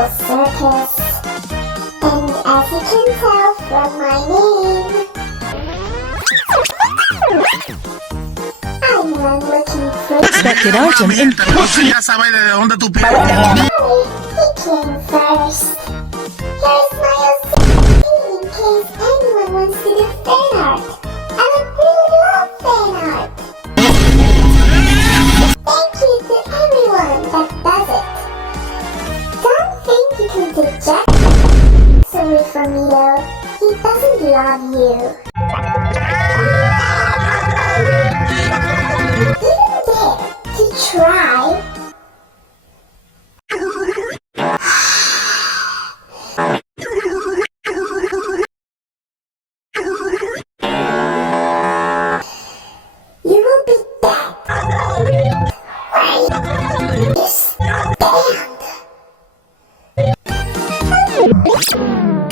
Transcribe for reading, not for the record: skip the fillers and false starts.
little circus. And as you can tell from my name, I'm one looking pretty. Expected item in. Ya sabes de dónde tú Sorry, he came first. Here's my OCD in case anyone wants to do fan art. I would really love fan art. Thank you to everyone that does it. Don't think you can reject. Sorry for Mito, he doesn't love you. Even dare to try. You will be dead. Wait.